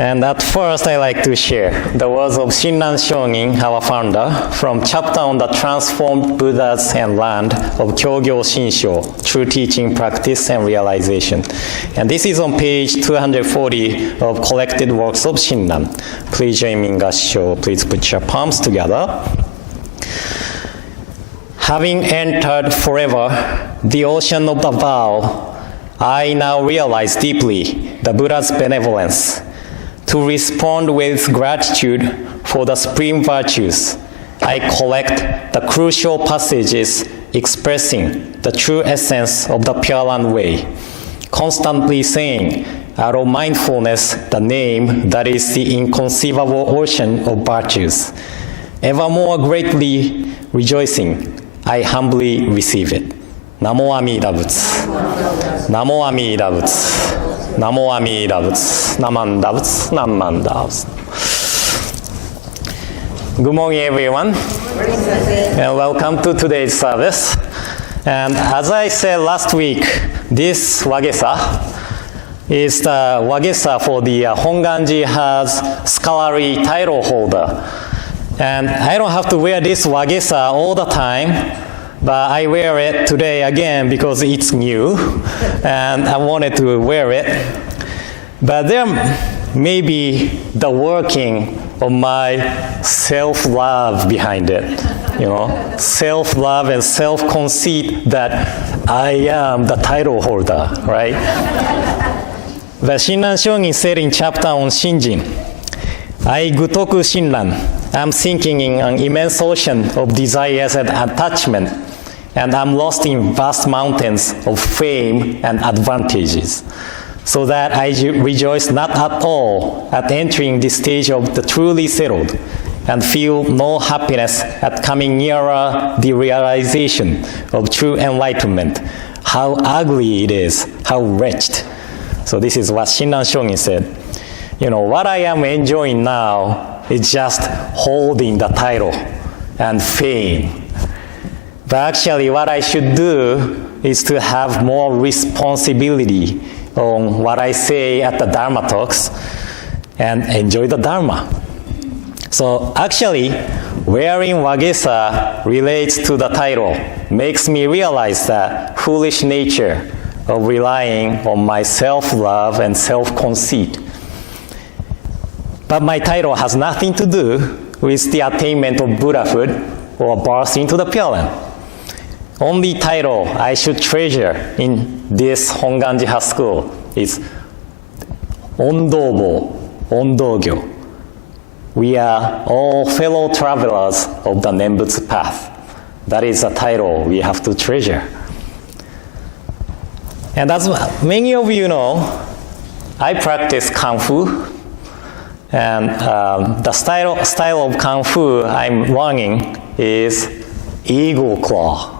And at first, I like to share the words of Shinran Shonin, our founder, from chapter on the transformed Buddhas and land of Kyogyo Shinshu, true teaching, practice, and realization. And this is on page 240 of collected works of Shinran. Please join me in Gassho. Please put your palms together. Having entered forever the ocean of the vow, I now realize deeply the Buddha's benevolence. To respond with gratitude for the supreme virtues, I collect the crucial passages expressing the true essence of the Pure Land Way, constantly saying out of mindfulness the name that is the inconceivable ocean of virtues. Evermore greatly rejoicing, I humbly receive it. Namo Amida Butsu. Namo Amida Butsu. Namo Amida Butsu. Namanda Butsu. Namanda Butsu. Good morning, everyone. And welcome to today's service. And as I said last week, this wagesa is the wagesa for the Hongwanji-ha's scholarly title holder. And I don't have to wear this wagesa all the time, but I wear it today again because it's new, and I wanted to wear it. But there may be the working of my self-love behind it, self-love and self-conceit that I am the title holder, right? The Shinran Shonin said in chapter on Shinjin, I gutoku Shinran. I'm sinking in an immense ocean of desires and attachment, and I'm lost in vast mountains of fame and advantages, so that I rejoice not at all at entering this stage of the truly settled, and feel no happiness at coming nearer the realization of true enlightenment. How ugly it is, how wretched. So this is what Shinran Shonin said. What I am enjoying now is just holding the title and fame. But actually what I should do is to have more responsibility on what I say at the Dharma talks and enjoy the Dharma. So actually, wearing wagesa relates to the title, makes me realize the foolish nature of relying on my self-love and self-conceit. But my title has nothing to do with the attainment of Buddhahood or birth into the Pure Land. Only title I should treasure in this Hongwanji-ha school is Ondobo, Ondogyo. We are all fellow travelers of the Nembutsu path. That is a title we have to treasure. And as many of you know, I practice Kung Fu. And the style of Kung Fu I'm learning is Eagle Claw.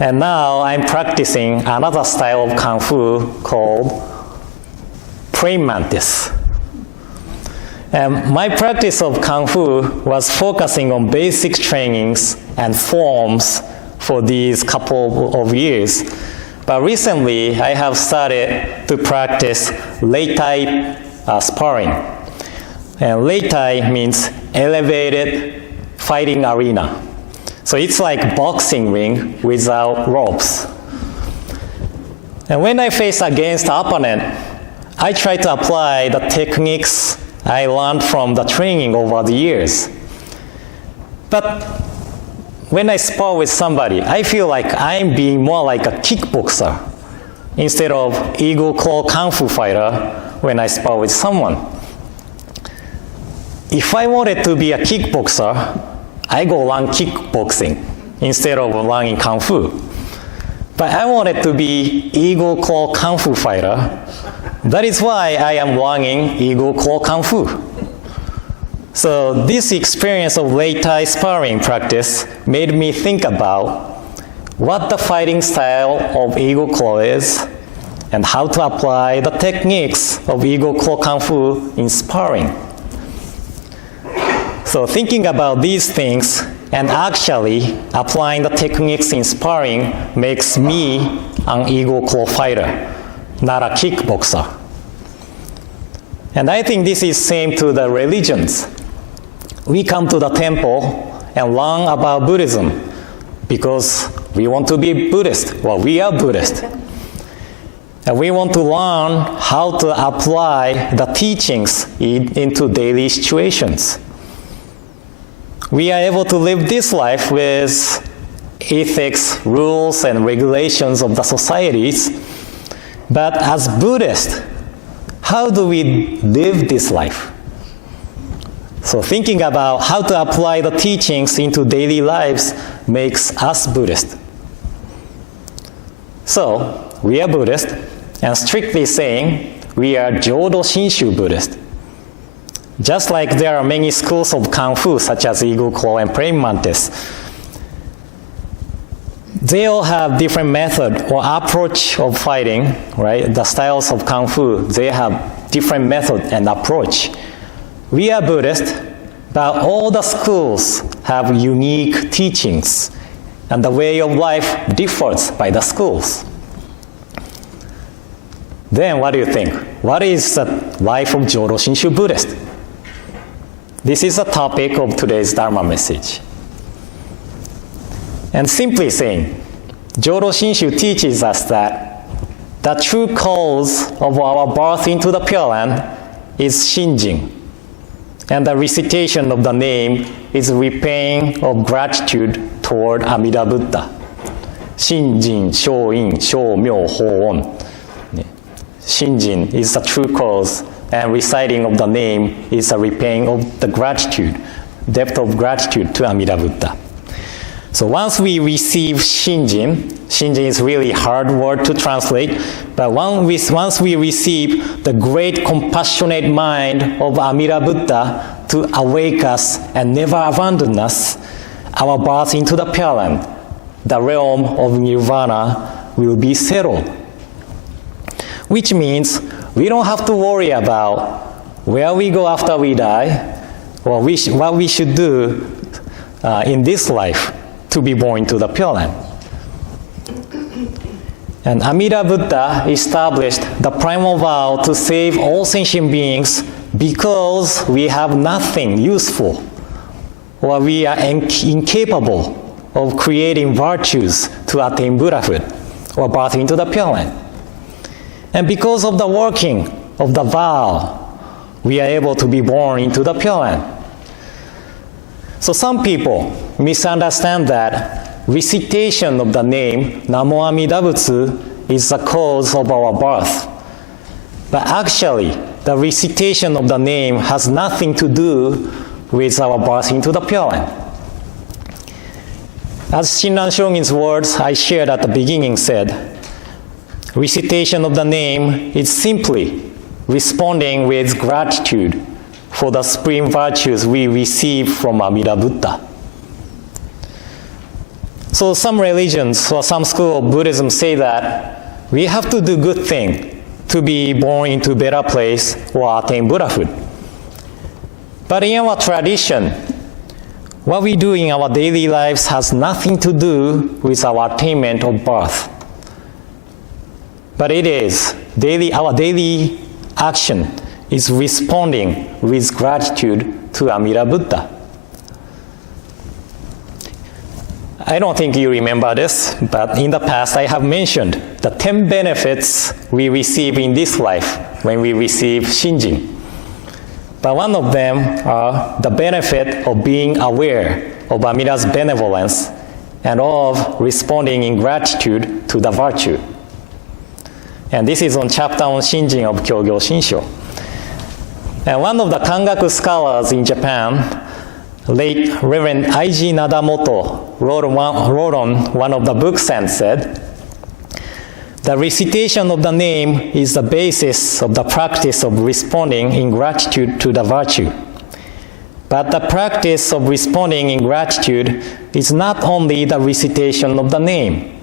And now I'm practicing another style of Kung Fu called Praying Mantis. And my practice of Kung Fu was focusing on basic trainings and forms for these couple of years. But recently, I have started to practice Lei-Tai sparring. And Lei-Tai means elevated fighting arena. So it's like boxing ring without ropes. And when I face against the opponent, I try to apply the techniques I learned from the training over the years. But when I spar with somebody, I feel like I'm being more like a kickboxer instead of Eagle Claw Kung Fu fighter when I spar with someone. If I wanted to be a kickboxer, I go learn kickboxing instead of learning Kung Fu. But I wanted to be Eagle Claw Kung Fu fighter. That is why I am learning Eagle Claw Kung Fu. So this experience of Lei-Tai sparring practice made me think about what the fighting style of Eagle Claw is and how to apply the techniques of Eagle Claw Kung Fu in sparring. So thinking about these things and actually applying the techniques in sparring makes me an Eagle Claw fighter, not a kickboxer. And I think this is same to the religions. We come to the temple and learn about Buddhism because we want to be Buddhist. Well, we are Buddhist. And we want to learn how to apply the teachings into daily situations. We are able to live this life with ethics, rules, and regulations of the societies. But as Buddhists, how do we live this life? So thinking about how to apply the teachings into daily lives makes us Buddhist. So we are Buddhist, and strictly saying, we are Jodo Shinshu Buddhist. Just like there are many schools of Kung Fu, such as Eagle Claw and Praying Mantis, they all have different method or approach of fighting, right? The styles of Kung Fu, they have different method and approach. We are Buddhist, but all the schools have unique teachings, and the way of life differs by the schools. Then what do you think? What is the life of Jodo Shinshu Buddhist? This is the topic of today's Dharma message. And simply saying, Jodo Shinshu teaches us that the true cause of our birth into the Pure Land is Shinjin. And the recitation of the name is repaying of gratitude toward Amida Buddha. Shinjin, Shōin, Shōmyo, Hoon. Shinjin is the true cause, and reciting of the name is a repaying of the gratitude, depth of gratitude to Amida Buddha. So once we receive Shinjin, Shinjin is really hard word to translate, but once we receive the great compassionate mind of Amida Buddha to awake us and never abandon us, our birth into the Pure Land, the realm of Nirvana, will be settled. Which means we don't have to worry about where we go after we die, or what we should do in this life to be born into the Pure Land. And Amida Buddha established the primal vow to save all sentient beings because we have nothing useful, or we are incapable of creating virtues to attain Buddhahood or birth into the Pure Land. And because of the working of the vow, we are able to be born into the Pure Land. So some people misunderstand that recitation of the name Namo Amida Butsu is the cause of our birth. But actually, the recitation of the name has nothing to do with our birth into the Pure Land. As Shinran Shongin's words I shared at the beginning said, recitation of the name is simply responding with gratitude for the supreme virtues we receive from Amida Buddha. So some religions or some school of Buddhism say that we have to do good thing to be born into better place or attain Buddhahood. But in our tradition, what we do in our daily lives has nothing to do with our attainment of birth. But it is our daily action is responding with gratitude to Amida Buddha. I don't think you remember this, but in the past I have mentioned the 10 benefits we receive in this life when we receive Shinjin. But one of them are the benefit of being aware of Amida's benevolence and of responding in gratitude to the virtue. And this is on chapter on Shinjin of Kyogyo Shinsho. And one of the Kangaku scholars in Japan, late Reverend I.G. Nadamoto, wrote on one of the books and said, the recitation of the name is the basis of the practice of responding in gratitude to the virtue. But the practice of responding in gratitude is not only the recitation of the name,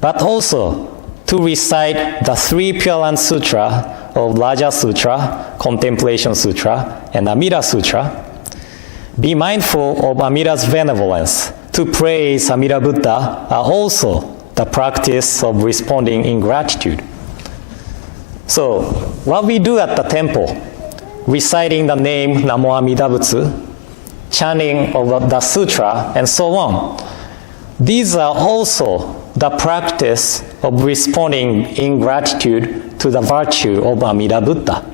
but also to recite the 3 Pure Land Sutra of Raja Sutra, Contemplation Sutra, and Amida Sutra. Be mindful of Amida's benevolence. To praise Amida Buddha are also the practice of responding in gratitude. So, what we do at the temple, reciting the name Namo Amida Butsu, chanting of the sutra, and so on. These are also the practice of responding in gratitude to the virtue of Amida Buddha.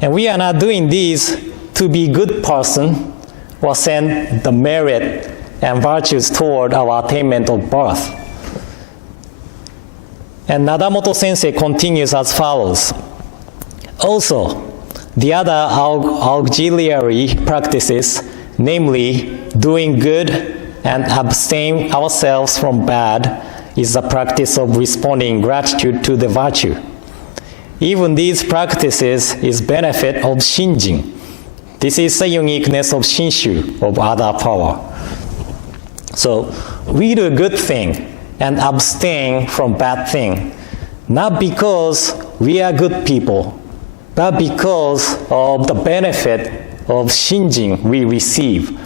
And we are not doing these to be good person or send the merit and virtues toward our attainment of birth. And Nadamoto Sensei continues as follows. Also, the other auxiliary practices, namely doing good and abstain ourselves from bad, is the practice of responding in gratitude to the virtue. Even these practices is benefit of Shinjin. This is the uniqueness of Shinshu, of other power. So we do a good thing and abstain from bad thing, not because we are good people, but because of the benefit of Shinjin we receive.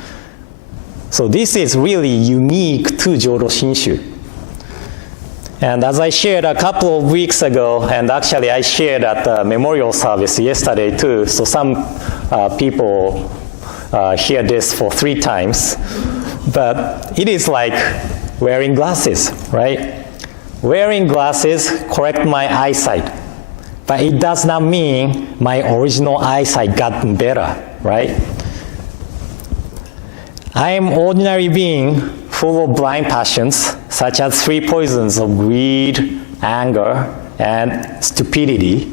So this is really unique to Jodo Shinshu. And as I shared a couple of weeks ago, and actually I shared at the memorial service yesterday too, so some people hear this for 3 times, but it is like wearing glasses, right? Wearing glasses correct my eyesight, but it does not mean my original eyesight got better, right? I am ordinary being full of blind passions, such as 3 poisons of greed, anger, and stupidity,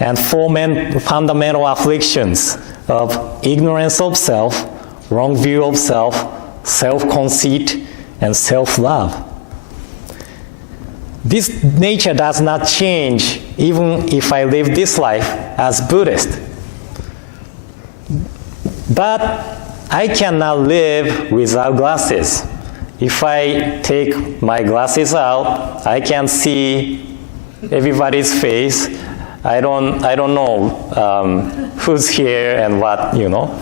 and 4 fundamental afflictions of ignorance of self, wrong view of self, self-conceit, and self-love. This nature does not change even if I live this life as Buddhist. But I cannot live without glasses. If I take my glasses out, I can see everybody's face. I don't know who's here and what, you know.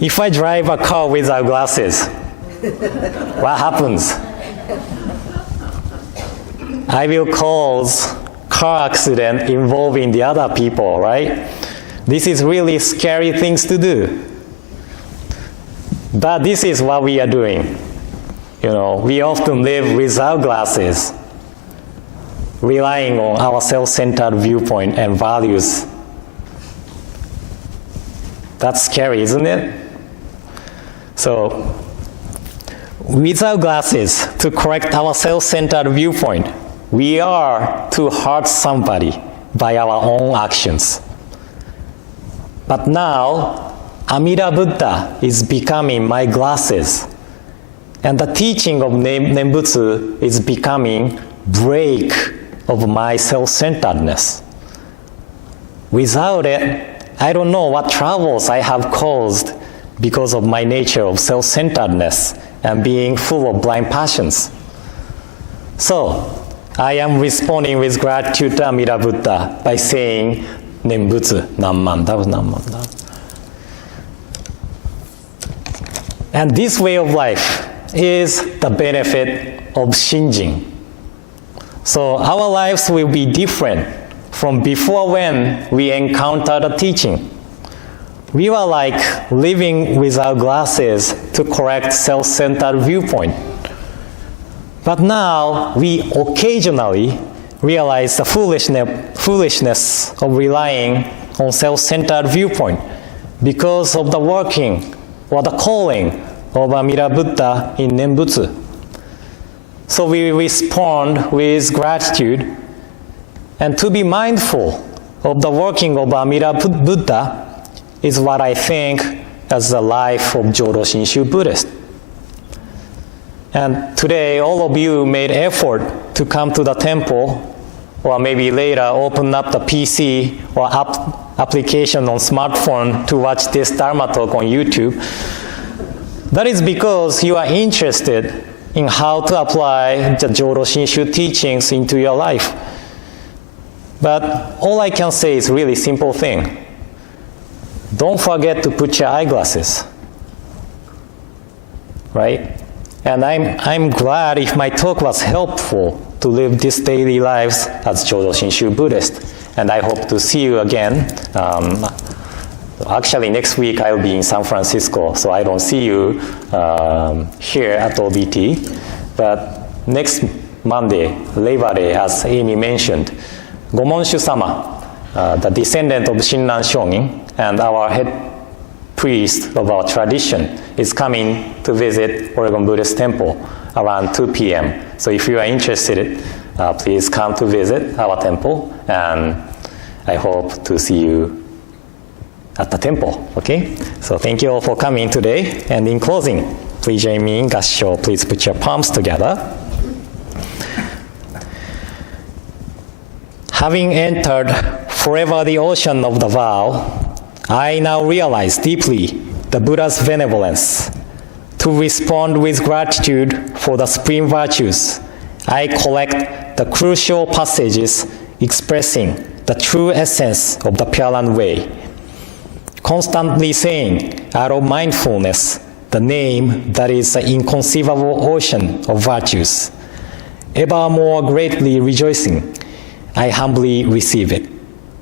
If I drive a car without glasses, what happens? I will cause car accident involving the other people, right? This is really scary things to do. But this is what we are doing. You know, we often live without glasses, relying on our self-centered viewpoint and values. That's scary, isn't it? So, without glasses, to correct our self-centered viewpoint, we are to hurt somebody by our own actions. But now, Amida Buddha is becoming my glasses, and the teaching of Nembutsu is becoming break of my self-centeredness. Without it, I don't know what troubles I have caused because of my nature of self-centeredness and being full of blind passions. So, I am responding with gratitude to Amida Buddha by saying, Nembutsu, Nammanda, Nammanda. And this way of life is the benefit of Shinjin. So our lives will be different from before when we encountered the teaching. We were like living without glasses to correct self-centered viewpoint. But now we occasionally realize the foolishness of relying on self-centered viewpoint because of the working or the calling of Amida Buddha in Nembutsu. So we respond with gratitude, and to be mindful of the working of Amida Buddha is what I think as the life of Jodo Shinshu Buddhist. And today, all of you made effort to come to the temple, or maybe later open up the PC or application on smartphone to watch this Dharma talk on YouTube. That is because you are interested in how to apply the Jodo Shinshu teachings into your life. But all I can say is really simple thing. Don't forget to put your eyeglasses, right? And I'm glad if my talk was helpful to live these daily lives as Jodo Shinshu Buddhist. and I hope to see you again. Actually, next week I'll be in San Francisco, so I don't see you here at OBT. But next Monday, Labor Day, as Amy mentioned, Gomonshu-sama, the descendant of Shinran Shonin and our head priest of our tradition, is coming to visit Oregon Buddhist Temple around 2 p.m. So if you are interested, please come to visit our temple, and I hope to see you at the temple, okay? So thank you all for coming today. And in closing, please join me in Gassho. Please put your palms together. Having entered forever the ocean of the vow, I now realize deeply the Buddha's benevolence. To respond with gratitude for the supreme virtues, I collect the crucial passages expressing the true essence of the Pure Land Way, constantly saying out of mindfulness the name that is the inconceivable ocean of virtues. Ever more greatly rejoicing, I humbly receive it.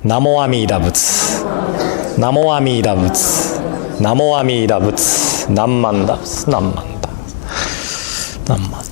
Namo Amida Butsu. Namo Amida Butsu. Namo Amida Butsu. Nammanda. Nammanda. Nammanda.